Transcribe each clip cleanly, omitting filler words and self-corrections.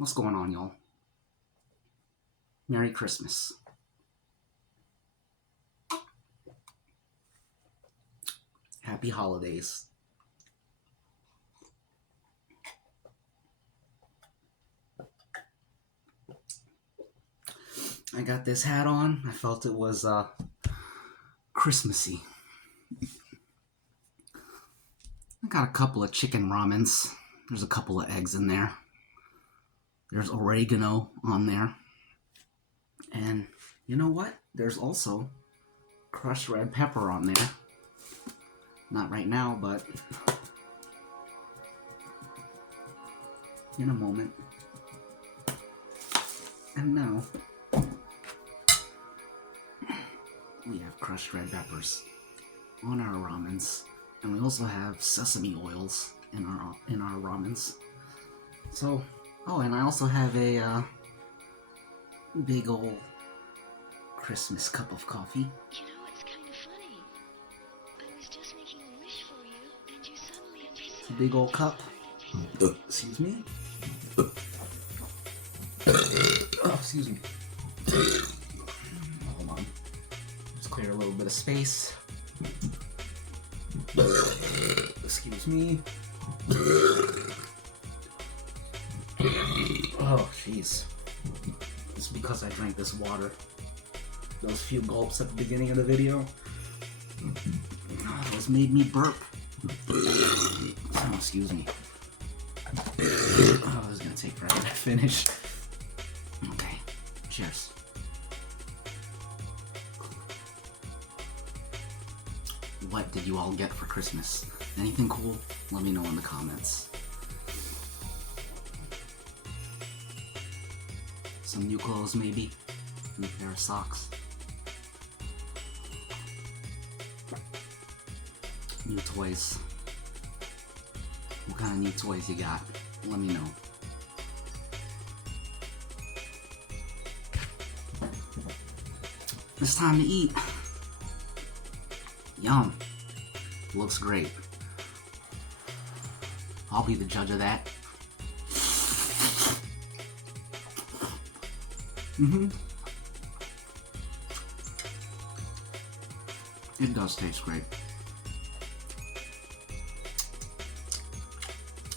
What's going on, y'all? Merry Christmas. Happy holidays. I got this hat on. I felt it was Christmassy. I got a couple of chicken ramens. There's a couple of eggs in there. There's oregano on there. And you know what? There's also crushed red pepper on there. Not right now, but in a moment. And now we have crushed red peppers on our ramens, and we also have sesame oils in our ramens. So, oh, and I also have a big old Christmas cup of coffee. You know, it's kind of funny. I was just making a wish for you, and you suddenly appeared. It's a big old cup. Excuse me. Oh, excuse me. Hold on. Just clear a little bit of space. Excuse me. Oh, jeez. It's because I drank this water. Those few gulps at the beginning of the video. Oh, those made me burp. Oh, excuse me. Oh, this is gonna take forever to finish. Okay, cheers. What did you all get for Christmas? Anything cool? Let me know in the comments. Some new clothes, maybe? New pair of socks? New toys? What kind of new toys you got? Let me know. It's time to eat. Yum. Looks great. I'll be the judge of that. It does taste great.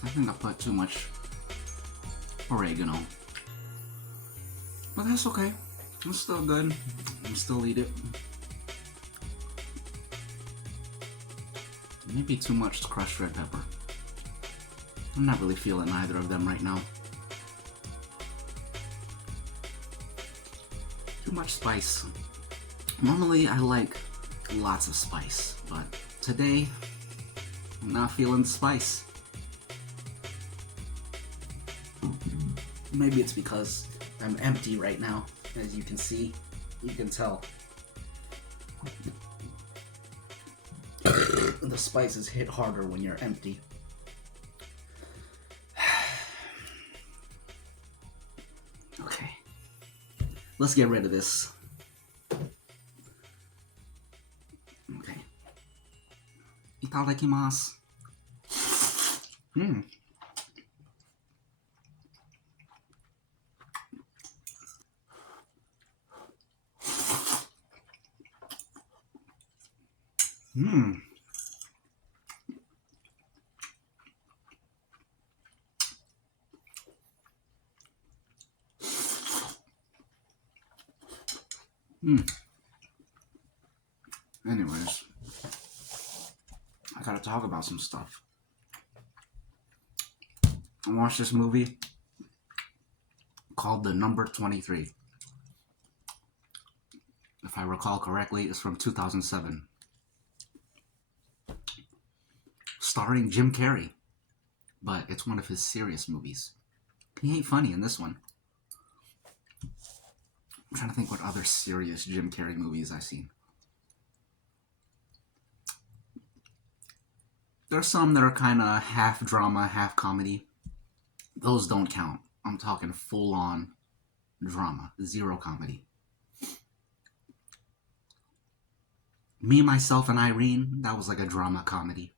I think I put too much oregano. But that's okay. It's still good. I can still eat it. Maybe too much crushed red pepper. I'm not really feeling either of them right now. Too much spice. Normally I like lots of spice, but today I'm not feeling spice. Maybe it's because I'm empty right now. As you can see, you can tell. The spices hit harder when you're empty. Okay. Let's get rid of this. Okay. Itadakimasu. Mmm. Mmm. Anyways, I gotta talk about some stuff. I watched this movie called The Number 23. If I recall correctly, it's from 2007. Starring Jim Carrey. But it's one of his serious movies. He ain't funny in this one. I'm trying to think what other serious Jim Carrey movies I've seen. There's some that are kind of half drama, half comedy. Those don't count. I'm talking full-on drama, zero comedy. Me, Myself, and Irene, that was like a drama comedy.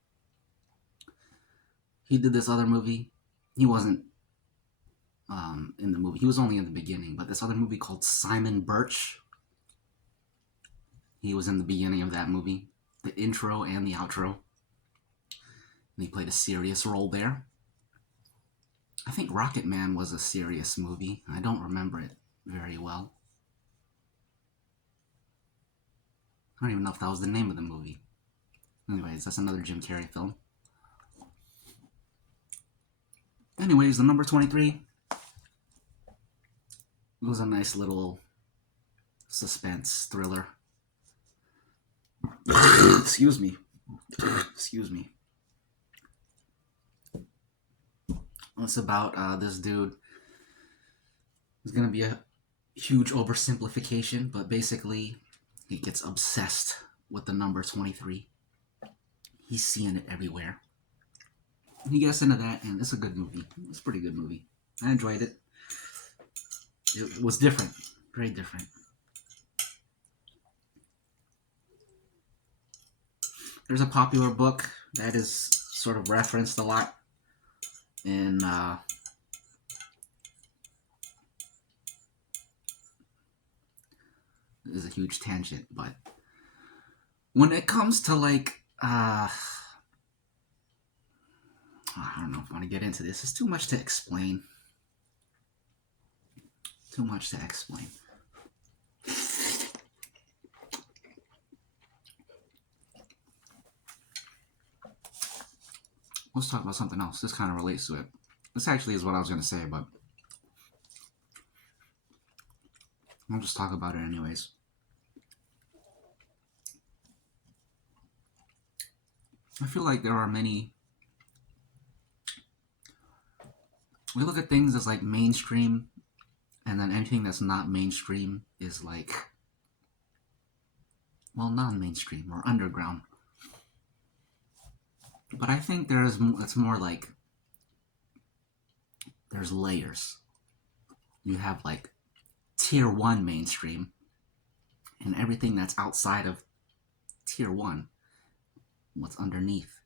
He did this other movie. He wasn't in the movie. He was only in the beginning, but this other movie called Simon Birch, he was in the beginning of that movie, the intro and the outro. And he played a serious role there. I think Rocket Man was a serious movie. I don't remember it very well. I don't even know if that was the name of the movie. Anyways, that's another Jim Carrey film. Anyways, the number 23 was a nice little suspense thriller. Excuse me. Excuse me. It's about this dude. It's gonna be a huge oversimplification, but basically, he gets obsessed with the number 23. He's seeing it everywhere. He gets into that, and it's a good movie. It's a pretty good movie. I enjoyed it. It was different, very different. There's a popular book that is sort of referenced a lot in this is a huge tangent, but when it comes to like I don't know if I want to get into this. It's too much to explain. Too much to explain. Let's talk about something else. This kind of relates to it. This actually is what I was going to say, but I'll just talk about it anyways. I feel like there are many. We look at things as like mainstream, and then anything that's not mainstream is like, well, non-mainstream or underground. But I think it's more like there's layers. You have like tier 1 mainstream, and everything that's outside of tier 1, what's underneath,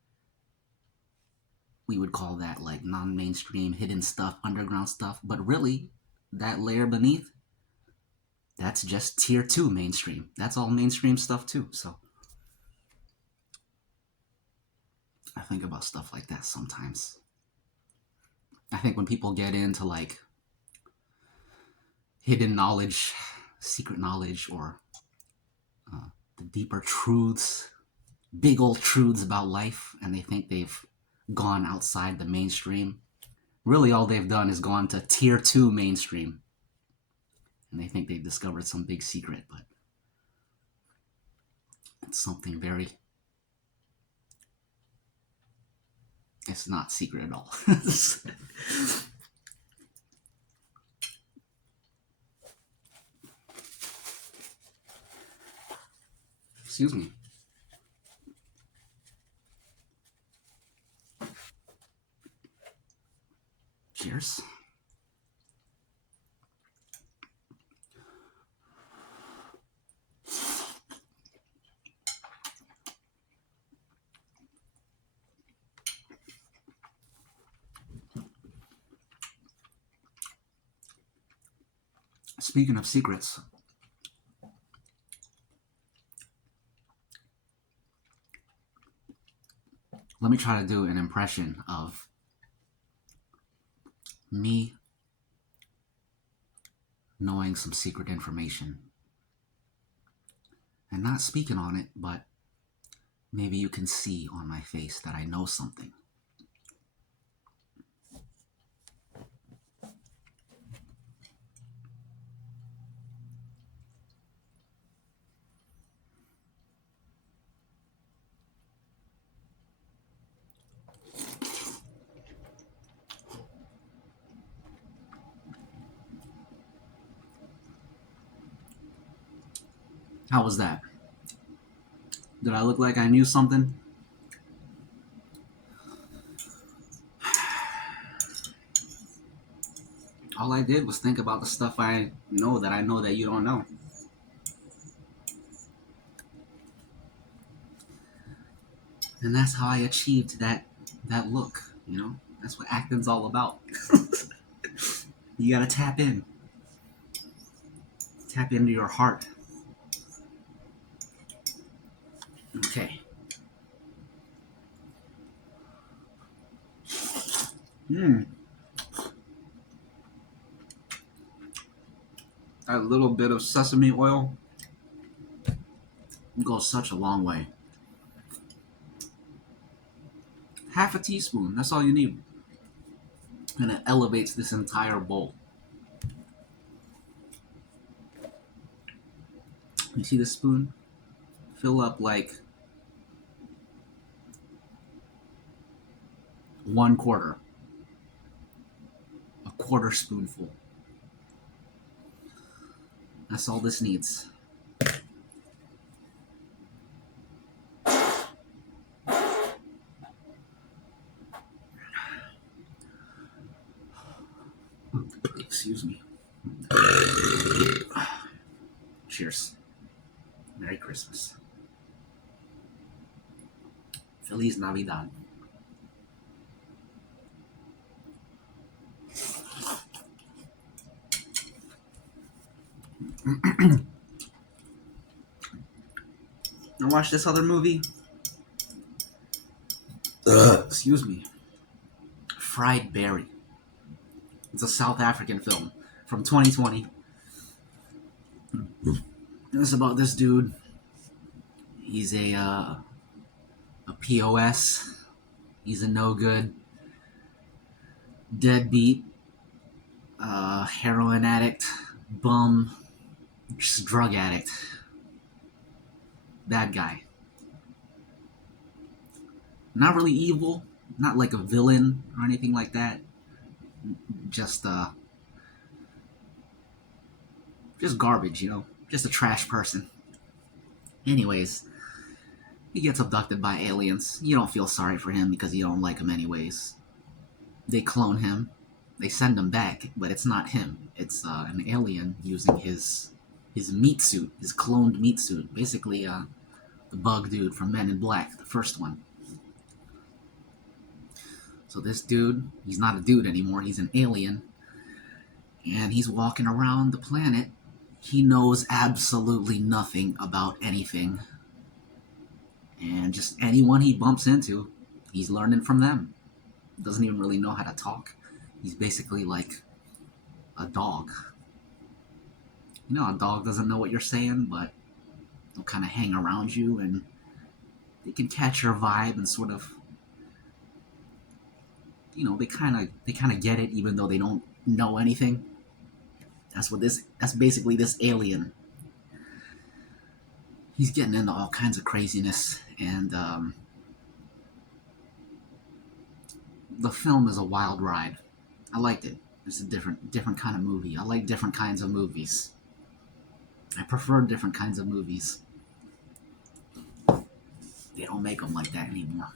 we would call that like non-mainstream, hidden stuff, underground stuff. But really, that layer beneath, that's just tier 2 mainstream. That's all mainstream stuff too. So I think about stuff like that sometimes. I think when people get into like hidden knowledge, secret knowledge, or the deeper truths, big old truths about life, and they think they've gone outside the mainstream, really all they've done is gone to tier 2 mainstream. And they think they've discovered some big secret, but it's something very... It's not secret at all. Excuse me. Cheers. Speaking of secrets, let me try to do an impression of me knowing some secret information and not speaking on it, but maybe you can see on my face that I know something. How was that? Did I look like I knew something? All I did was think about the stuff I know that you don't know. And that's how I achieved that look, you know? That's what acting's all about. You gotta tap in. Tap into your heart. Okay. Mmm. That little bit of sesame oil goes such a long way. Half a teaspoon, that's all you need. And it elevates this entire bowl. You see the spoon? Fill up like 1/4. A quarter spoonful. That's all this needs. Excuse me. Cheers. Merry Christmas. Feliz Navidad. I watched this other movie. Excuse me. Fried Berry. It's a South African film from 2020. It's about this dude. He's a POS. He's a no good, deadbeat, heroin addict, bum, just drug addict. Bad guy. Not really evil, not like a villain or anything like that. Just just garbage, you know, just a trash person. Anyways, he gets abducted by aliens. You don't feel sorry for him because you don't like him anyways. They clone him. They send him back, but it's not him. It's an alien using his meat suit, his cloned meat suit. Basically, the bug dude from Men in Black, the first one. So this dude, he's not a dude anymore. He's an alien, and he's walking around the planet. He knows absolutely nothing about anything, and just anyone he bumps into, he's learning from them. Doesn't even really know how to talk. He's basically like a dog. You know, a dog doesn't know what you're saying, but they'll kind of hang around you and they can catch your vibe and sort of, you know, they kind of get it even though they don't know anything. That's basically this alien. He's getting into all kinds of craziness, and the film is a wild ride. I liked it. It's a different kind of movie. I like different kinds of movies. I prefer different kinds of movies. They don't make them like that anymore.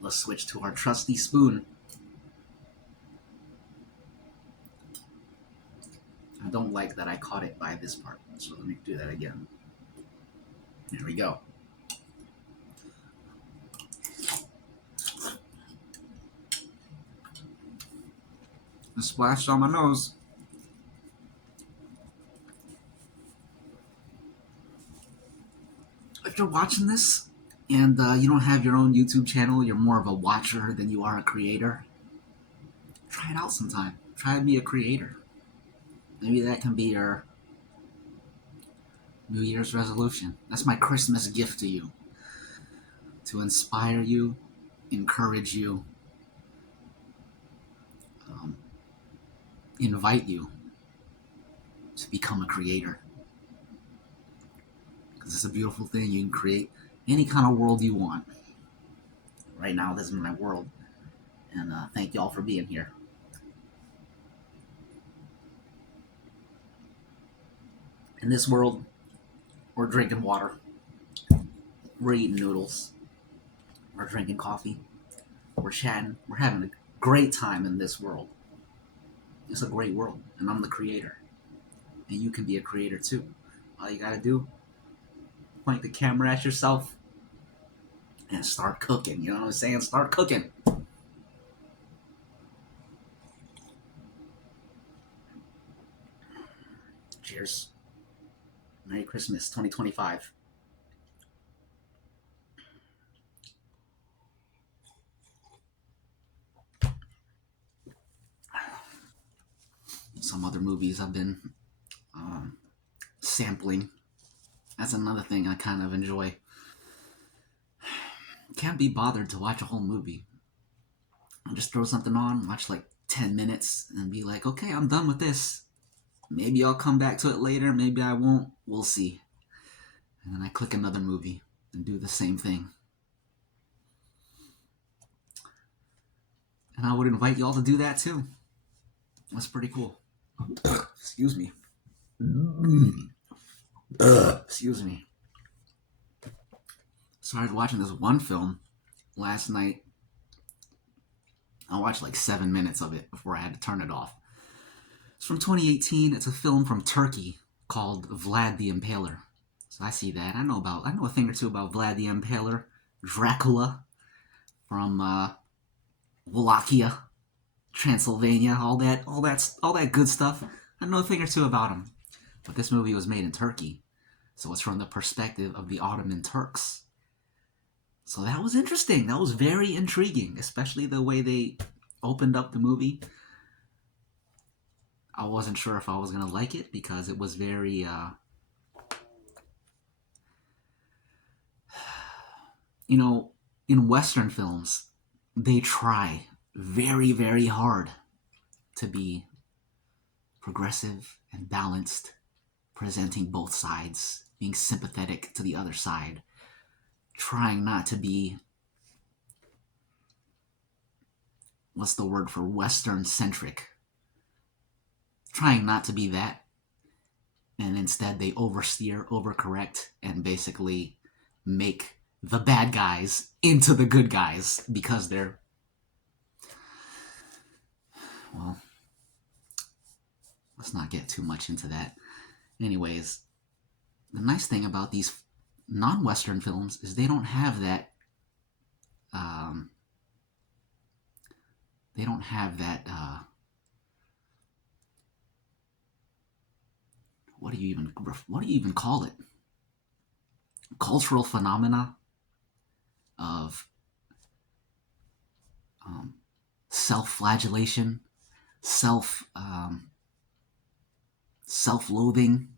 Let's switch to our trusty spoon. I don't like that I caught it by this part, so let me do that again. There we go. It splashed on my nose. If you're watching this and you don't have your own YouTube channel, you're more of a watcher than you are a creator, try it out sometime. Try to be a creator. Maybe that can be your New Year's resolution. That's my Christmas gift to you. To inspire you, encourage you, um, invite you to become a creator. Because it's a beautiful thing. You can create any kind of world you want. Right now, this is my world. And thank y'all for being here. In this world, we're drinking water. We're eating noodles. We're drinking coffee. We're chatting. We're having a great time in this world. It's a great world, and I'm the creator. And you can be a creator too. All you gotta do, point the camera at yourself, and start cooking. You know what I'm saying? Start cooking. Cheers. Merry Christmas 2025. Some other movies I've been um, sampling. That's another thing I kind of enjoy. Can't be bothered to watch a whole movie. I'll just throw something on, watch like 10 minutes, and be like, okay, I'm done with this. Maybe I'll come back to it later, maybe I won't. We'll see. And then I click another movie and do the same thing. And I would invite y'all to do that too. That's pretty cool. Excuse me. Excuse me. Started watching this one film last night. I watched like 7 minutes of it before I had to turn it off. It's from 2018. It's a film from Turkey called Vlad the Impaler. So I see that. I know a thing or two about Vlad the Impaler, Dracula from Wallachia, Transylvania, all that good stuff. I know a thing or two about him. But this movie was made in Turkey, so it's from the perspective of the Ottoman Turks. So that was interesting. That was very intriguing, especially the way they opened up the movie. I wasn't sure if I was gonna like it because it was very in Western films, they try very, very hard to be progressive and balanced, presenting both sides, being sympathetic to the other side, trying not to be, what's the word for Western centric? Trying not to be that. And instead they oversteer, overcorrect, and basically make the bad guys into the good guys because they're, well, let's not get too much into that. Anyways, the nice thing about these non-Western films is they don't have that what do you even call it? Cultural phenomena of self-flagellation, self-loathing,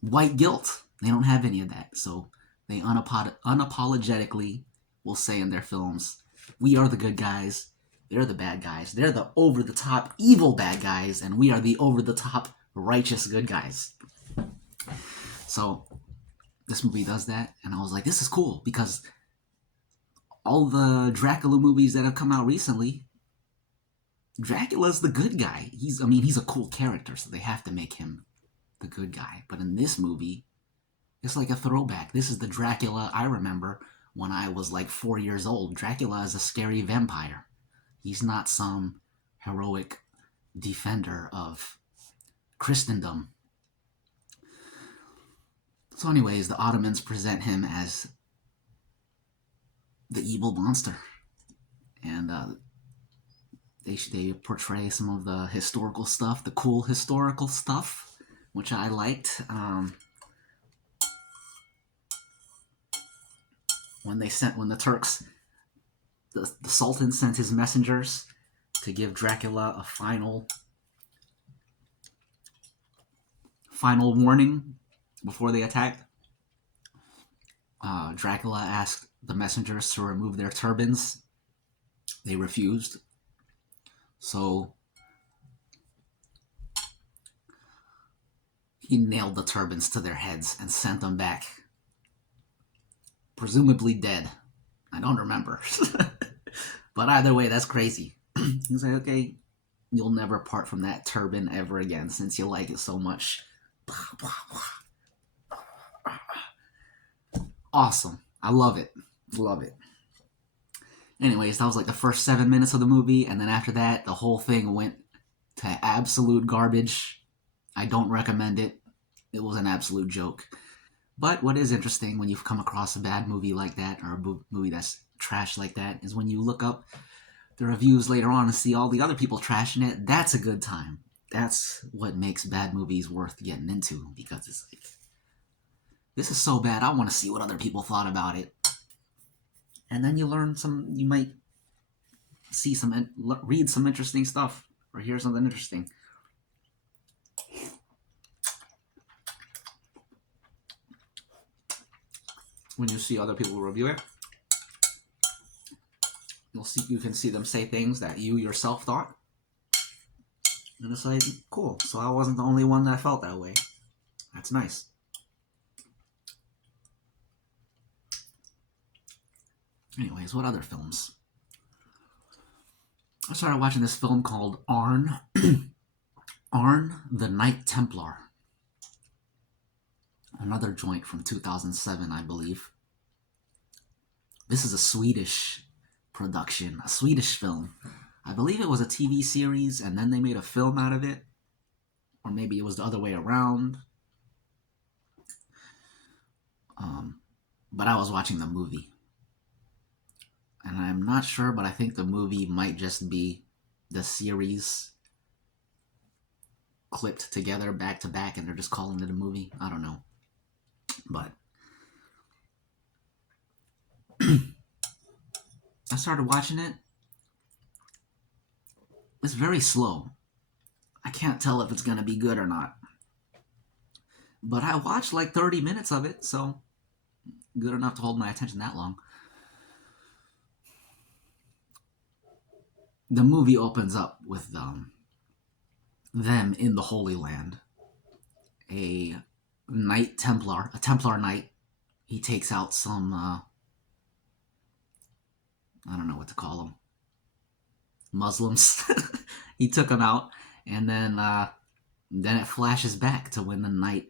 white guilt. They don't have any of that, so they unapologetically will say in their films, "We are the good guys. They're the bad guys. They're the over-the-top evil bad guys, and we are the over-the-top righteous good guys." So this movie does that, and I was like, this is cool, because all the Dracula movies that have come out recently, Dracula's the good guy. He's a cool character, so they have to make him the good guy. But in this movie, it's like a throwback. This is the Dracula I remember when I was like 4 years old. Dracula is a scary vampire. He's not some heroic defender of Christendom. So anyways, the Ottomans present him as the evil monster. And they portray some of the historical stuff, the cool historical stuff, which I liked. When the Turks, the Sultan sent his messengers to give Dracula a final warning before they attacked. Dracula asked the messengers to remove their turbans. They refused. So he nailed the turbans to their heads and sent them back. Presumably dead. I don't remember. But either way, that's crazy. He's like, okay, you'll never part from that turban ever again since you like it so much. Awesome. I love it. Love it. Anyways, that was like the first 7 minutes of the movie, and then after that, the whole thing went to absolute garbage. I don't recommend it. It was an absolute joke. But what is interesting when you've come across a bad movie like that, or a movie that's trash like that, is when you look up the reviews later on and see all the other people trashing it. That's a good time. That's what makes bad movies worth getting into, because it's like, this is so bad, I want to see what other people thought about it. And then you learn you might see read some interesting stuff, or hear something interesting. When you see other people review it, you can see them say things that you yourself thought, and it's like, cool. So I wasn't the only one that felt that way. That's nice. Anyways, what other films? I started watching this film called Arn. Arn the Knight Templar. Another joint from 2007, I believe. This is a Swedish production, a Swedish film. I believe it was a TV series and then they made a film out of it. Or maybe it was the other way around. But I was watching the movie. And I'm not sure, but I think the movie might just be the series clipped together back to back and they're just calling it a movie. I don't know. But I started watching it. It's very slow. I can't tell if it's going to be good or not. But I watched like 30 minutes of it, so good enough to hold my attention that long. The movie opens up with them in the Holy Land. A Knight Templar, a Templar Knight. He takes out some, I don't know what to call them, Muslims. He took them out, and then it flashes back to when the knight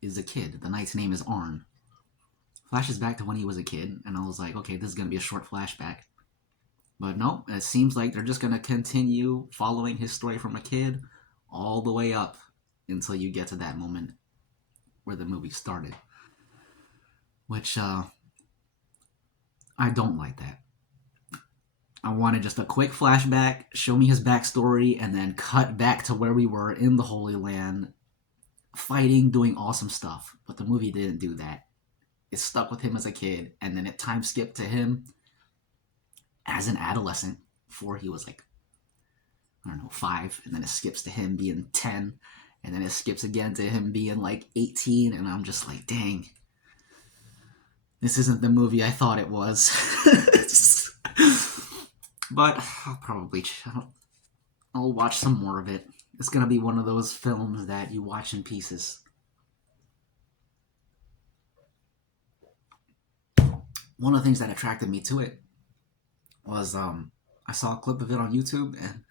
is a kid. The knight's name is Arn. Flashes back to when he was a kid, and I was like, okay, this is going to be a short flashback. But no, it seems like they're just going to continue following his story from a kid all the way up until you get to that moment where the movie started. Which, I don't like that. I wanted just a quick flashback, show me his backstory, and then cut back to where we were in the Holy Land, fighting, doing awesome stuff. But the movie didn't do that. It stuck with him as a kid, and then it time skipped to him as an adolescent, before he was like, I don't know, 5, and then it skips to him being 10, and then it skips again to him being like 18, and I'm just like, dang, this isn't the movie I thought it was. But I'll watch some more of it. It's gonna be one of those films that you watch in pieces. One of the things that attracted me to it was I saw a clip of it on YouTube and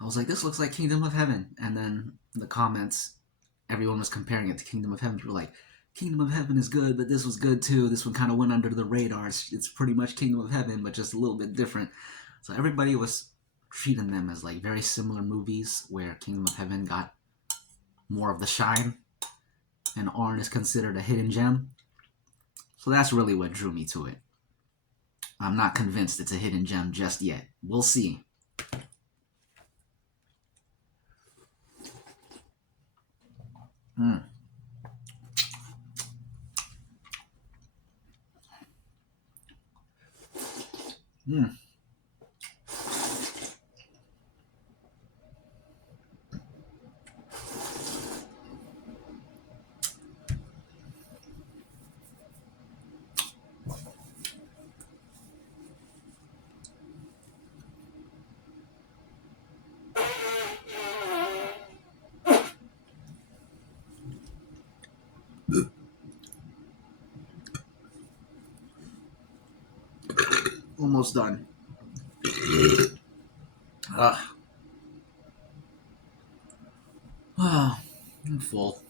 I was like, this looks like Kingdom of Heaven. And then in the comments, everyone was comparing it to Kingdom of Heaven. They were like, Kingdom of Heaven is good, but this was good too. This one kind of went under the radar. It's pretty much Kingdom of Heaven, but just a little bit different. So everybody was treating them as like very similar movies, where Kingdom of Heaven got more of the shine and Arn is considered a hidden gem. So that's really what drew me to it. I'm not convinced it's a hidden gem just yet. We'll see. Mm. Mm. Almost done. I'm full.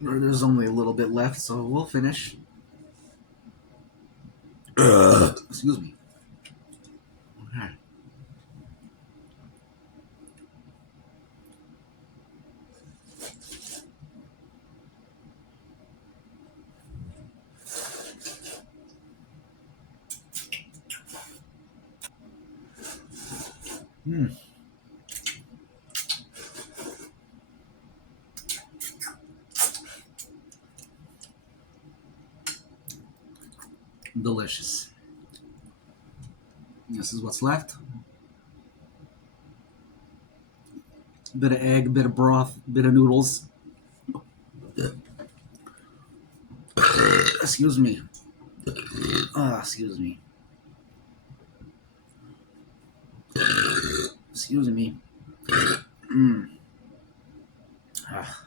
There's only a little bit left, so we'll finish. Excuse me. Okay. Mm. Delicious. This is what's left. Bit of egg, bit of broth, bit of noodles. Excuse me. Excuse me. Excuse me. Mm. Ah.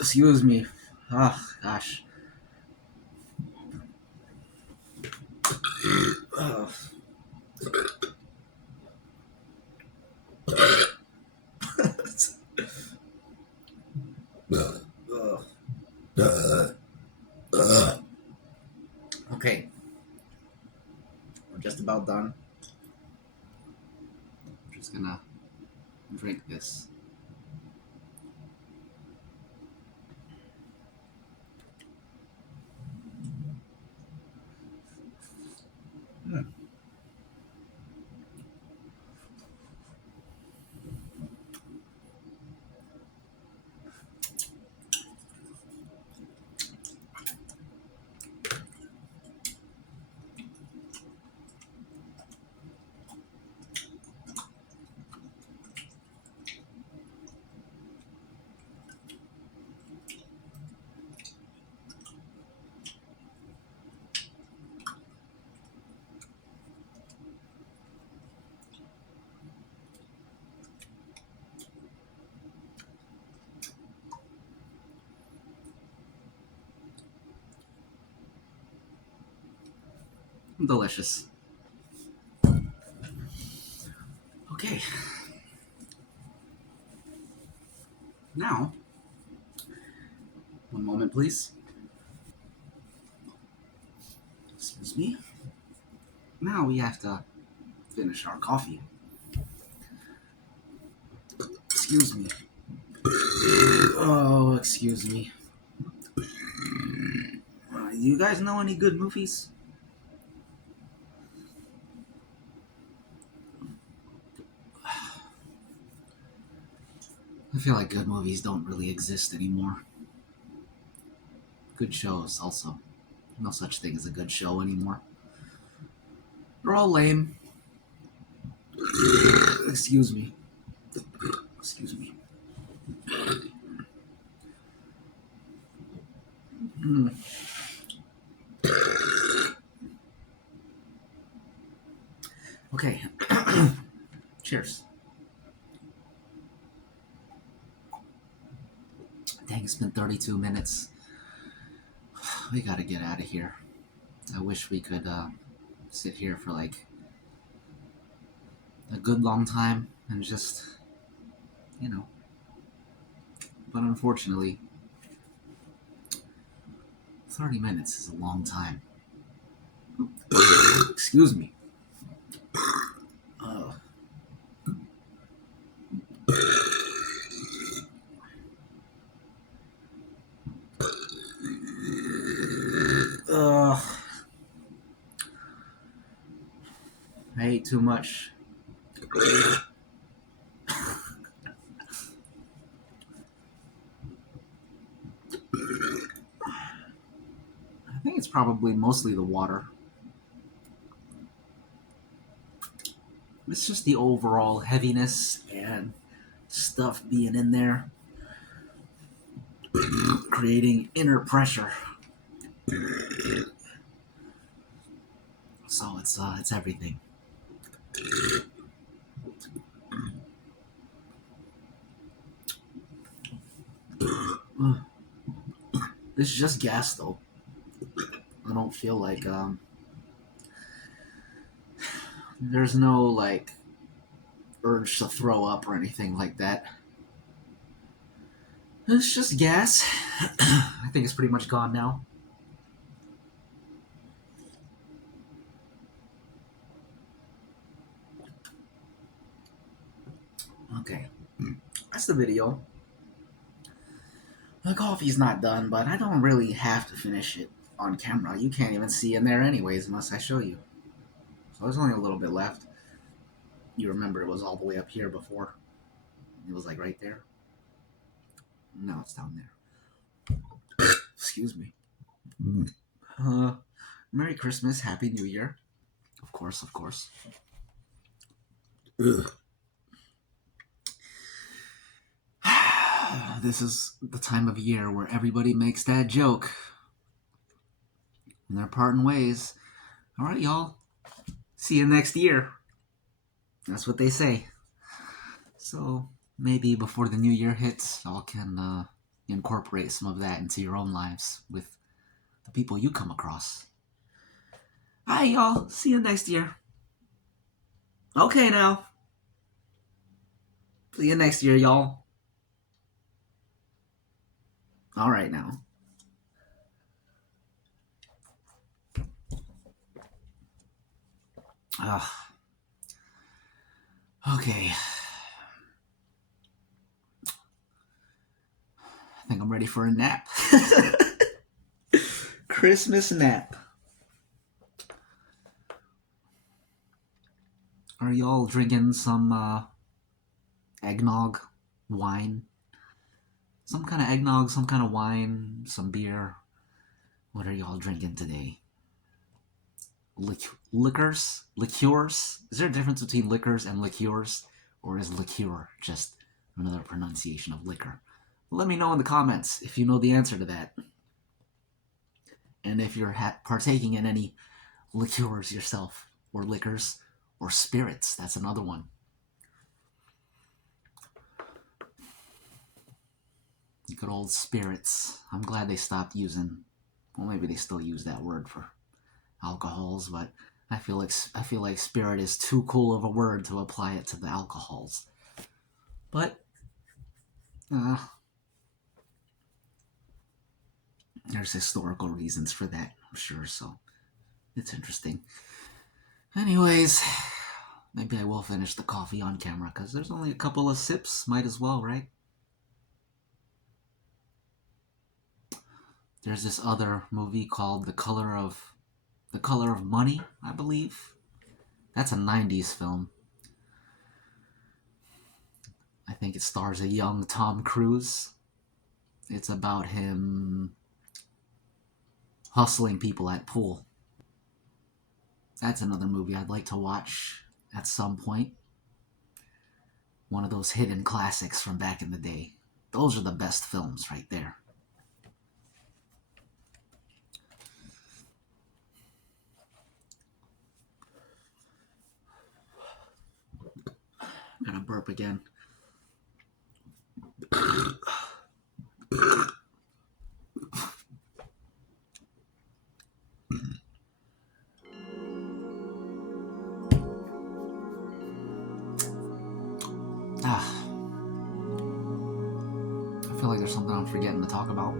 Excuse me. Oh, gosh. Oh. Okay, we're just about done. I'm just gonna drink this. Mm. Delicious. Okay. Now, one moment, please. Excuse me. Now we have to finish our coffee. Excuse me. Oh, excuse me. You guys know any good movies? I feel like good movies don't really exist anymore. Good shows, also. No such thing as a good show anymore. They're all lame. Excuse me. Excuse me. Mm. Okay. Cheers. Dang, it's been 32 minutes. We gotta get out of here. I wish we could sit here for like a good long time and just, you know. But unfortunately, 30 minutes is a long time. Excuse me. Uh, uh, I ate too much. I think it's probably mostly the water. It's just the overall heaviness and stuff being in there, creating inner pressure. So it's everything. This is just gas though. I don't feel like there's no like urge to throw up or anything like that. It's just gas. I think it's pretty much gone now. Okay, that's the video. The coffee's not done, but I don't really have to finish it on camera. You can't even see in there anyways unless I show you. So there's only a little bit left. You remember it was all the way up here before. It was like right there. Now it's down there. Excuse me. Uh, Merry Christmas, Happy New Year. Of course, of course. Ugh. This is the time of year where everybody makes that joke. And they're parting ways. Alright, y'all. See you next year. That's what they say. So, maybe before the new year hits, y'all can incorporate some of that into your own lives with the people you come across. Alright, y'all. See you next year. Okay, now. See you next year, y'all. Alright, now. Okay. I think I'm ready for a nap. Christmas nap. Are y'all drinking some eggnog, wine? Some kind of eggnog, some kind of wine, some beer. What are y'all drinking today? Liquors? Liqueurs? Is there a difference between liquors and liqueurs? Or is liqueur just another pronunciation of liquor? Let me know in the comments if you know the answer to that. And if you're partaking in any liqueurs yourself, or liquors, or spirits. That's another one. Good old spirits. I'm glad they stopped using, well, maybe they still use that word for alcohols, but I feel like spirit is too cool of a word to apply it to the alcohols. But there's historical reasons for that, I'm sure, so it's interesting. Anyways, maybe I will finish the coffee on camera, because there's only a couple of sips. Might as well, right? There's this other movie called The Color of Money, I believe. That's a 90s film. I think it stars a young Tom Cruise. It's about him hustling people at pool. That's another movie I'd like to watch at some point. One of those hidden classics from back in the day. Those are the best films right there. I'm gonna burp again. I feel like there's something I'm forgetting to talk about.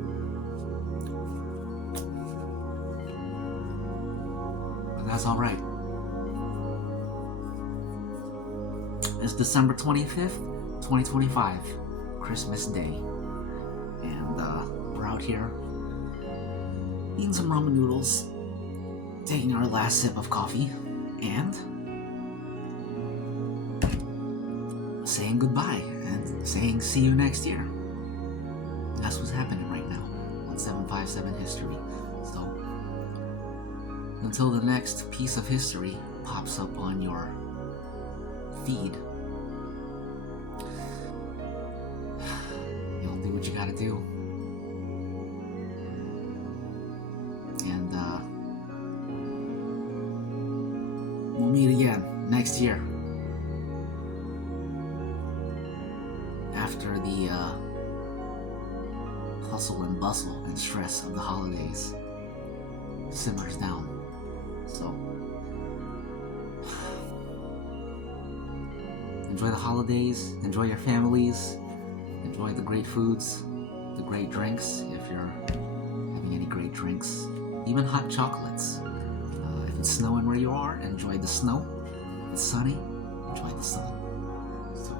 But that's alright. It's December 25th, 2025, Christmas Day. And we're out here eating some ramen noodles, taking our last sip of coffee, and saying goodbye and saying see you next year. That's what's happening right now on 757 History. So until the next piece of history pops up on your feed, you'll do what you gotta do. And we'll meet again next year. After the hustle and bustle and stress of the holidays simmers down. So enjoy the holidays, enjoy your families, enjoy the great foods, the great drinks, if you're having any great drinks, even hot chocolates. If it's snowing where you are, enjoy the snow. If it's sunny, enjoy the sun. So,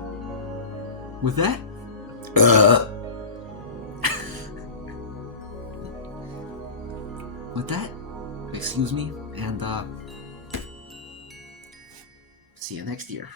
with that, excuse me, and see you next year.